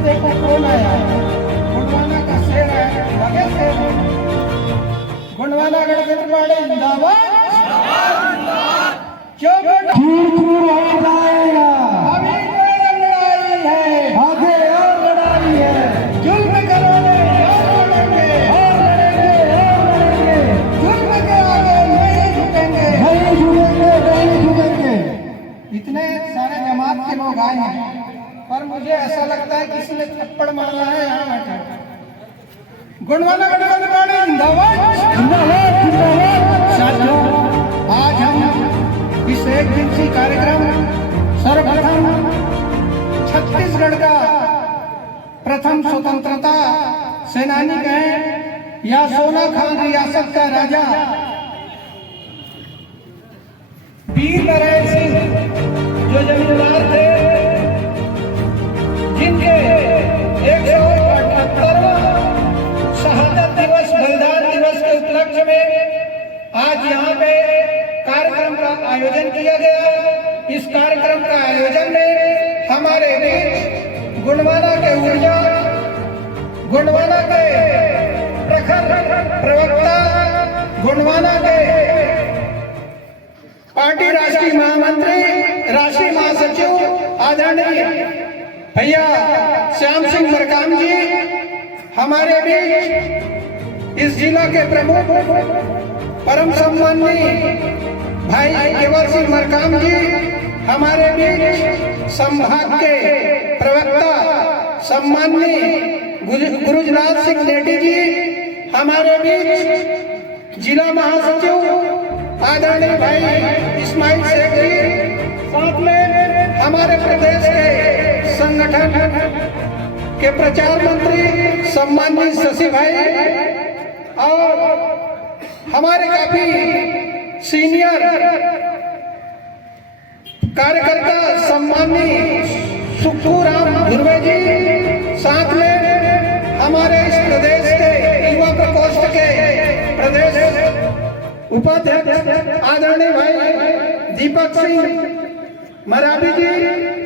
देखो कौन आया, गुणवाना का शेर है, लगे शेर है। गुणवाना गणतंत्रवाड़ी जिंदाबाद, क्यों बेटा चूर हो जाएगा, अभी और लड़ाई है, आगे और लड़ाई है, जुल्म करोगे और लड़ेंगे, जुल्म के आगे नहीं झुकेंगे। नहीं झुकेंगे, नहीं झुकेंगे। इतने सारे जमात के लोग आए हैं, पर मुझे ऐसा लगता है किसी ने थप्पड़ मारा है यहाँ बैठे। गुणवाना गणतंत्रवाड़ी जिंदाबाद, जिंदाबाद, जिंदाबाद। साथियों, आज हम इस एक दिवसीय कार्यक्रम सर्वप्रथम छत्तीसगढ़ का प्रथम स्वतंत्रता सेनानी कहें या सोना खान रियासत का राजा वीर नारायण सिंह जो जमींदार थे, जिनके 178वां शहादत दिवस बलिदान दिवस के उपलक्ष्य में आज यहाँ पे कार्यक्रम का आयोजन किया गया। इस कार्यक्रम का आयोजन में हमारे बीच गुणवाना के ऊर्जा, गुणवाना के प्रखर प्रवक्ता, गुणवाना के पार्टी राष्ट्रीय महामंत्री, राष्ट्रीय महासचिव आदरणीय भैया श्याम सिंह मरकाम जी, हमारे बीच इस जिला के प्रमुख परम सम्माननीय भाई केवल सिंह मरकाम जी, हमारे बीच संभाग के प्रवक्ता सम्माननीय गुरुजराज सिंह नेटी जी, हमारे बीच जिला महासचिव आदरणीय भाई इस्माइल शेख जी, साथ में हमारे प्रदेश के संगठन के प्रचार मंत्री सम्माननीय शशि भाई और हमारे काफी सीनियर कार्यकर्ता सम्माननीय सुखू राम धुर्वे जी, साथ में हमारे इस प्रदेश के युवा प्रकोष्ठ के प्रदेश उपाध्यक्ष आदरणीय भाई दीपक सिंह मरावी जी,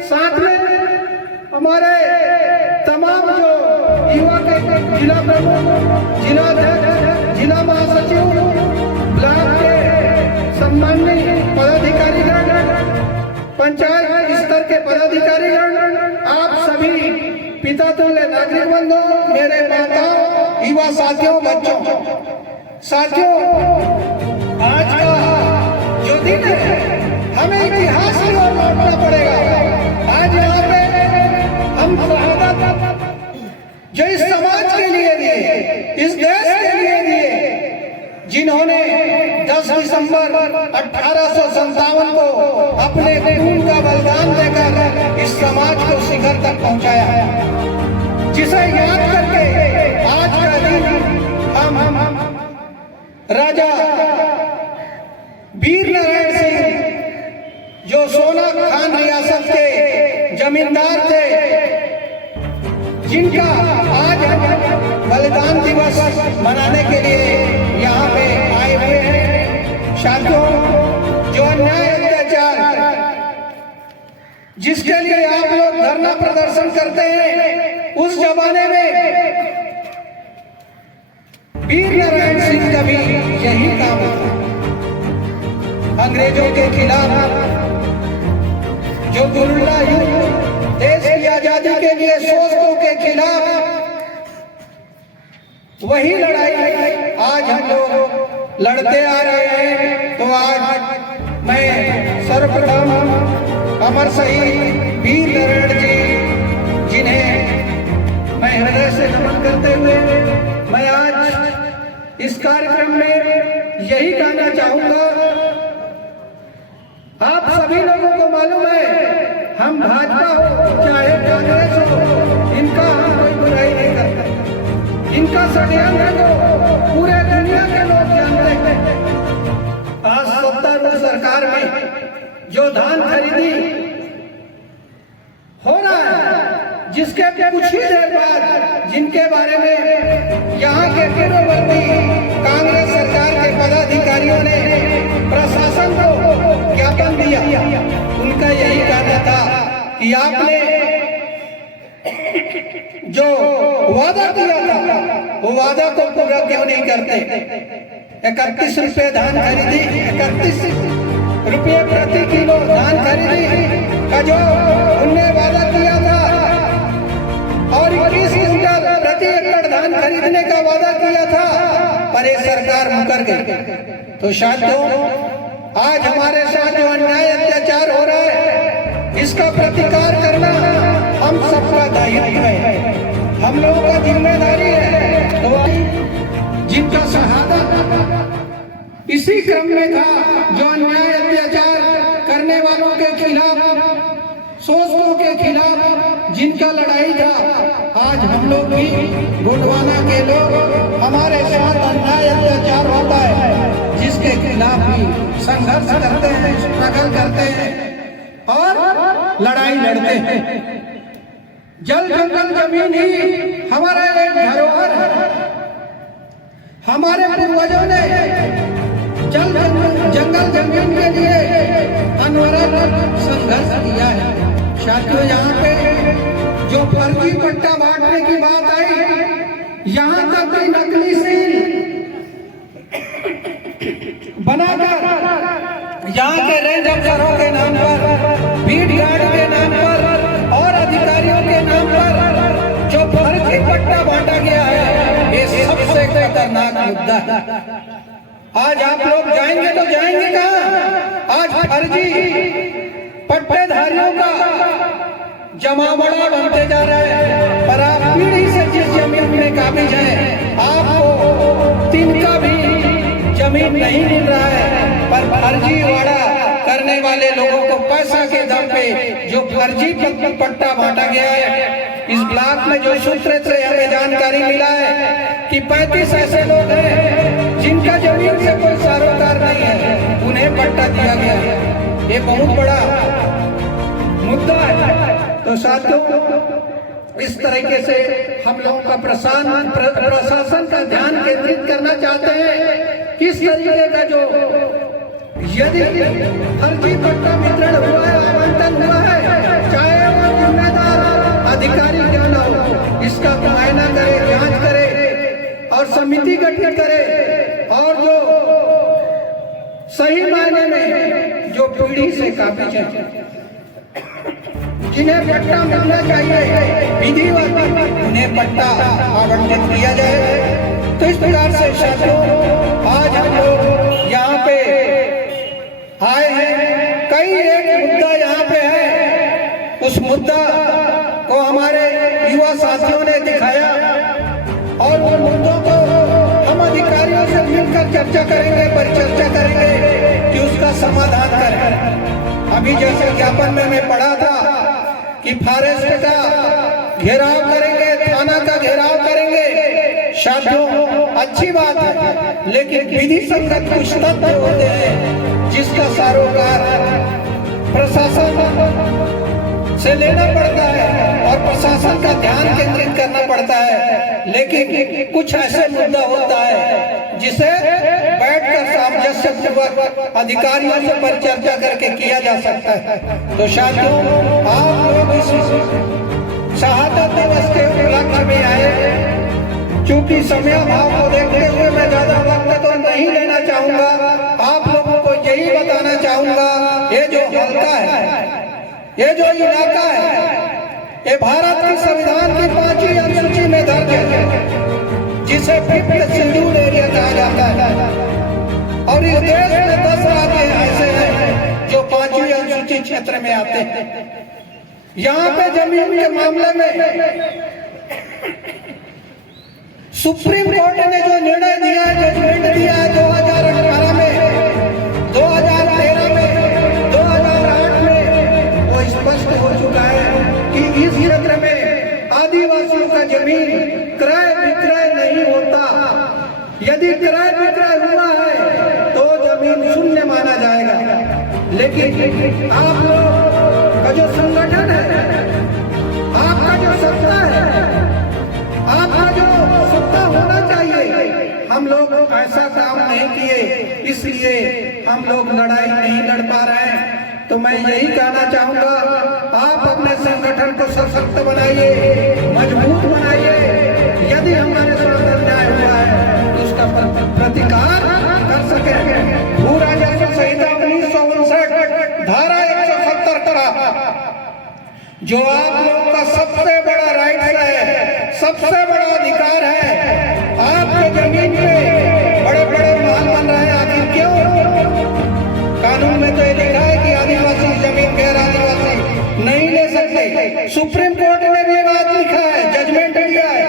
साथ में हमारे तमाम जो युवा के जिला प्रमुख, जिला अध्यक्ष, जिला महासचिव, ब्लॉक के सम्माननीय पदाधिकारीगण, पंचायत स्तर के पदाधिकारीगण, आप सभी पिता तुल्य नागरिक बंधु, मेरे माता, युवा साथियों, बच्चों, साथियों, आज का जो दिन है हमें इतिहास की ओर लौटना पड़ेगा। आज यहाँ पे हम शहादत जो इस समाज के लिए दिए, इस देश के लिए दिए, जिन्होंने 10 दिसंबर 1857 को अपने खून का बलिदान देकर इस समाज को शिखर तक पहुंचाया, जिसे याद करके आज का दिन हम राजा वीर नारायण सिंह जो सोना खान रियासत के जमींदार थे, जिनका आज बलिदान दिवस मनाने के लिए यहाँ पे आए हुए हैं। साथियों, जो अन्याय अत्याचार जिसके लिए आप लोग धरना प्रदर्शन करते हैं, उस जमाने में वीर नारायण सिंह का भी यही काम था। अंग्रेजों के खिलाफ जो गुरिल्ला युद्ध, देश की आजादी के लिए शोषकों के खिलाफ वही लड़ाई आज हम लोग लड़ते आ रहे हैं। तो आज मैं सर्वप्रथम अमर शहीद वीर नारायण जी, जिन्हें मैं हृदय से नमन करते हुए मैं आज इस कार्यक्रम में यही कहना चाहूंगा, आप सभी लोगों को मालूम है, हम भाजपा हो चाहे कांग्रेस हो, इनका हम कोई बुराई नहीं करते। इनका षड्यंत्र को पूरे दुनिया के लोग जानते हैं। आज सत्तारूढ़ सरकार में जो धान खरीदी हो रहा है, जिसके कुछ ही देर बाद जिनके बारे में यहाँ के पूर्ववर्ती कांग्रेस सरकार के पदाधिकारियों ने प्रशासन को ज्ञापन दिया, उनका यही कहना था कि आपने जो वादा किया था वो वादा को पूरा क्यों नहीं करते? 31 रुपये धान खरीदी, 31 रुपये प्रति किलो धान खरीदी का जो उनने वादा किया था और 21 क्विंटल प्रति एकड़ धान खरीदने का वादा किया था, पर ये सरकार मुकर गई। तो साथियों, आज हमारे साथ जो अन्याय अत्याचार हो रहा है इसका प्रतिकार करना हम सबका दायित्व है, हम लोगों का जिम्मेदारी है। तो जिनका शहादत इसी क्रम में था, जो अन्याय अत्याचार करने वालों के खिलाफ, शोषकों के खिलाफ जिनका लड़ाई था, आज हम लोग भी गोंडवाना के लोग हमारे साथ अन्याय अत्याचार होता है जिसके खिलाफ भी संघर्ष करते हैं, स्ट्रगल करते हैं और लड़ाई लड़ते हैं। जल जंगल जमीन ही हमारा एक धरोहर है। हमारे पूर्वजों ने जल जंगल जमीन के लिए अनवरत संघर्ष किया है। साथियों, यहाँ पे जो फर्जी पट्टा बांटने की बात आई, यहाँ तक कि नकली सील बनाकर यहाँ के रेंज अफसरों के नाम पर, बीट गार्ड के नाम पर और अधिकारियों के नाम पर जो फर्जी पट्टा बांटा गया है, ये सबसे खतरनाक मुद्दा है। आज आप लोग जाएंगे तो जाएंगे कहाँ? आज फर्जी पट्टेधारियों का जमावड़ा बनते जा रहे हैं, पर आप पीढ़ी से जिस जमीन में काबिज हैं, आपको तिनका भी जमीन नहीं मिल रहा है। पर फर्जीवाड़ा करने वाले लोगों को पैसा के दम पे जो फर्जी पट्टा बांटा गया है, इस ब्लॉक में जो सूत्र से हमें जानकारी मिला है कि 35 ऐसे लोग हैं जिनका जमीन से कोई सरोकार नहीं है, उन्हें पट्टा दिया गया है। ये बहुत बड़ा मुद्दा है। तो साथियों, इस तरीके से हम लोगों का प्रशासन का ध्यान केंद्रित करना चाहते हैं। किस तरीके का जो यदि फर्जी पट्टा वितरण हुआ है, आवंटन हुआ है, चाहे वो जिम्मेदार अधिकारी क्यों ना हो, इसका मुआयना करे, जांच करे और समिति गठित करे, और जो सही मायने में जो पीढ़ी से काबिज है, जिन्हें पट्टा मिलना चाहिए विधिवत, उन्हें पट्टा आवंटित किया जाए। तो इस प्रकार से साथियों, आज हम लोग यहाँ पे आए हैं। कई एक मुद्दा यहाँ पे है, उस मुद्दा को हमारे युवा साथियों ने दिखाया और उन मुद्दों को हम अधिकारियों से मिलकर चर्चा करेंगे, परिचर्चा करेंगे कि उसका समाधान करें। अभी जैसे ज्ञापन में मैं पढ़ा था कि फॉरेस्ट का घेराव करेंगे, थाना का घेराव करेंगे। साथियों, अच्छी बात है, लेकिन विधि संगत कुछ तथ्य होते हैं जिसका सरोकार प्रशासन से लेना पड़ता है और प्रशासन का ध्यान केंद्रित करना पड़ता है। लेकिन कुछ ऐसे मुद्दा होता है जिसे बैठकर सामंजस्यपूर्वक अधिकारियों से परिचर्चा करके किया जा सकता है। तो साथियों, आप लोग इस शहादत दिवस के उपलक्ष्य में आए। चूंकि समय भाव को देखते हुए मैं ज्यादा वक्त तो नहीं लेना चाहूंगा, आप लोगों को यही बताना चाहूंगा, ये जो हल्का है, ये जो इलाका है, ये भारत की संविधान की 5वीं अनुसूची में दर्ज है, जिसे फिफ्थ शेड्यूल एरिया कहा जाता है। और इस देश में 10 राज्य ऐसे हैं जो 5वीं अनुसूची क्षेत्र में आते हैं। यहाँ पे जमीन के मामले में सुप्रीम कोर्ट ने जो निर्णय दिया है, जजमेंट दिया है 2018 में, 2013 में, 2008 में, वो स्पष्ट हो चुका है कि इस क्षेत्र में आदिवासियों का जमीन क्रय विक्रय नहीं होता। यदि क्रय विक्रय हुआ है तो जमीन शून्य माना जाएगा। लेकिन आप लोग का जो संगठन है, आपका जो सत्ता है, आपका जो सत्ता होना चाहिए, हम लोग ऐसा काम नहीं किए, इसलिए हम लोग लड़ाई नहीं लड़ पा रहे हैं। तो मैं यही कहना चाहूंगा, आप अपने संगठन को सशक्त बनाइए, मजबूत जो आप लोग का सबसे बड़ा राइट है, सबसे बड़ा अधिकार है। आपके जमीन पे बड़े बड़े महल बन रहे हैं, आखिर क्यों? कानून में तो ये लिखा है कि आदिवासी जमीन गैर आदिवासी नहीं ले सकते। सुप्रीम कोर्ट ने भी बात लिखा है, जजमेंट दिया है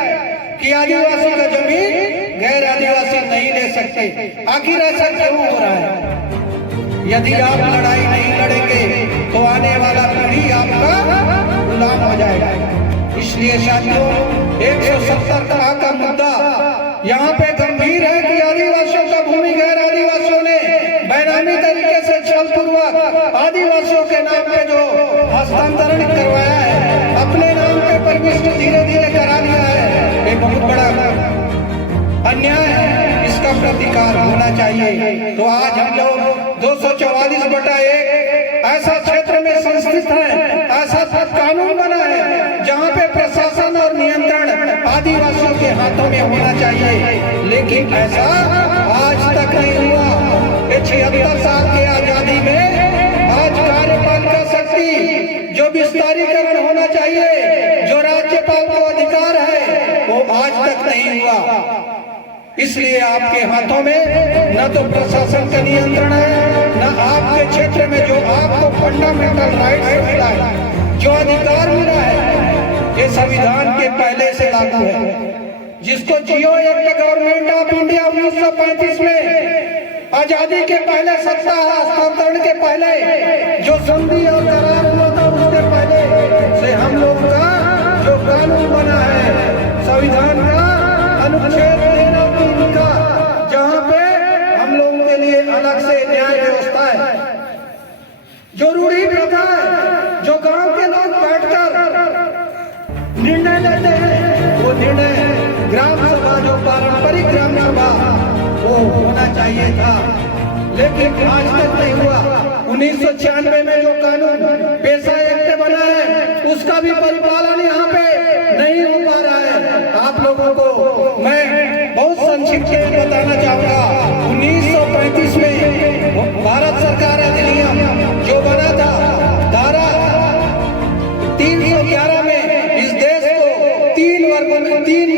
कि आदिवासी का जमीन गैर आदिवासी नहीं ले सकते। आखिर ऐसा क्यों हो रहा है? यदि आप लड़ाई नहीं लड़ेंगे तो आने वाला पीढ़ी आपका गुलाम हो जाएगा। इसलिए साथियों, 170 का मुद्दा यहाँ पे गंभीर है कि आदिवासियों का भूमि गैर आदिवासियों ने बेनामी तरीके से छलपूर्वक आदिवासियों के नाम पे जो हस्तांतरण करवाया है, अपने नाम पे परमिशन धीरे धीरे करा दिया है, ये बहुत बड़ा अन्याय है। इसका प्रतिकार होना चाहिए। तो आज हम लोग 244/1 ऐसा क्षेत्र में संस्थित है, ऐसा कानून बना है जहाँ पे प्रशासन और नियंत्रण आदिवासियों के हाथों में होना चाहिए, लेकिन ऐसा आज तक नहीं हुआ। 76 साल की आजादी में आज कार्यपालिका शक्ति जो विस्तारीकरण होना चाहिए, जो राज्यपाल को अधिकार है, वो आज तक नहीं हुआ। इसलिए आपके हाथों में न तो प्रशासन का नियंत्रण है, न आपके क्षेत्र में जो आपको फंडामेंटल राइट्स मिला है, जो अधिकार मिला है, ये संविधान के पहले से लागू है। जिसको जियो एक्ट गवर्नमेंट ऑफ इंडिया 1935 में आजादी के पहले, सत्ता हस्तांतरण के पहले जो संधि और करार हुआ था, उसके पहले से हम लोग का जो कानून बना है, संविधान का अनुच्छेद 3 का, जहाँ पे हम लोगों के लिए अलग से न्याय व्यवस्था है, जो रूढ़ी प्रथा है, जो गांव के लोग बैठकर निर्णय लेते हैं, वो निर्णय ग्राम सभा, जो पारंपरिक ग्राम सभा, वो होना चाहिए था, लेकिन आज तक नहीं हुआ। 1996 में जो कानून पेशा एक्ट बना है, उसका भी परिपालन यहाँ पे नहीं हो पा रहा है। आप लोगों को मैं बहुत संक्षिप्त में बताना चाहूंगा। 1935 में भारत सरकार अधिनियम जो बना था, धारा 311 में इस देश को 3 वर्गों में, 3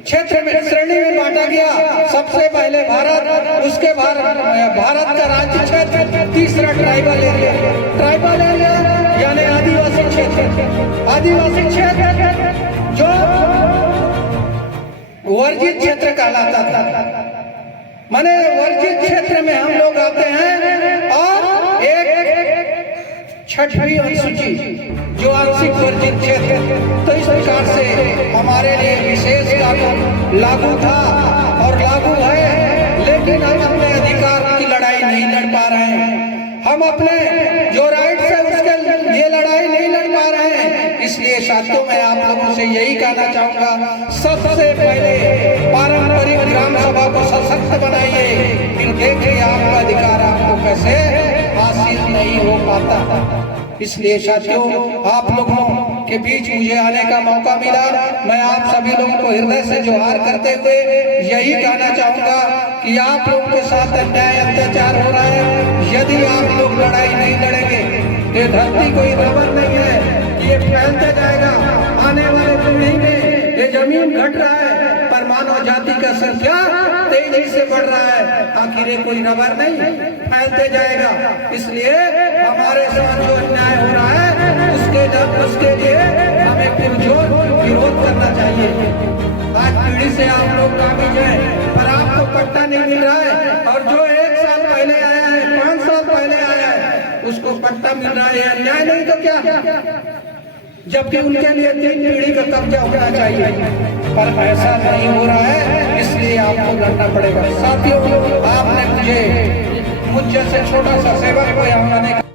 क्षेत्र में, श्रेणी में बांटा गया। सबसे पहले भारत, उसके भारत का राज्य क्षेत्र, तीसरा ट्राइबल एरिया यानी आदिवासी क्षेत्र। आदिवासी क्षेत्र जो वर्जित क्षेत्र कहलाता था, माने वर्जित क्षेत्र में हम लोग आते हैं, और एक 6वीं अनुसूची जो आंशिक वर्जित क्षेत्र। तो इस प्रकार से हमारे लिए विशेष कानून लागू था और लागू है, लेकिन हम अपने अधिकार की लड़ाई नहीं लड़ पा रहे हैं। हम अपने जो राइट्स है उसके लिए लड़ाई नहीं लड़ पा रहे हैं। इसलिए साथियों, मैं आप लोगों से यही कहना चाहूंगा, सबसे पहले पारंपरिक ग्राम सभा को सशक्त बनाइए, फिर देखिए आपका अधिकार आपको कैसे हासिल नहीं हो पाता। इसलिए साथियों, आप लोगों के बीच मुझे आने का मौका मिला। मैं आप सभी लोगों को हृदय से जोहार करते हुए यही कहना चाहूंगा कि आप लोगों के साथ अन्याय अत्याचार हो रहा है। यदि आप लोग लड़ाई नहीं लड़ेंगे, ये धरती कोई रबर नहीं है कि ये फैलता जाएगा। आने वाले पीढ़ी में ये जमीन घट रहा है, पर मानव जाति का संख्या तेजी से बढ़ रहा है। आखिर ये कोई रबर नहीं, फैलते जाएगा। इसलिए हमारे साथ जो अन्याय हो रहा है, उसके लिए हमें पुरजोर विरोध करना चाहिए। आज पीढ़ी से आप लोग काबिज हैं, पर आपको पट्टा नहीं मिल रहा है, और जो 1 साल पहले आया है, 5 साल पहले आया है, उसको पट्टा मिल रहा है। अन्याय नहीं तो क्या? जबकि उनके लिए 3 पीढ़ी का कब्जा होना चाहिए, पर ऐसा नहीं हो रहा है। इसलिए आपको लड़ना पड़ेगा। साथियों, आपने मुझे जैसे छोटा सा सेवक को यहाँ आने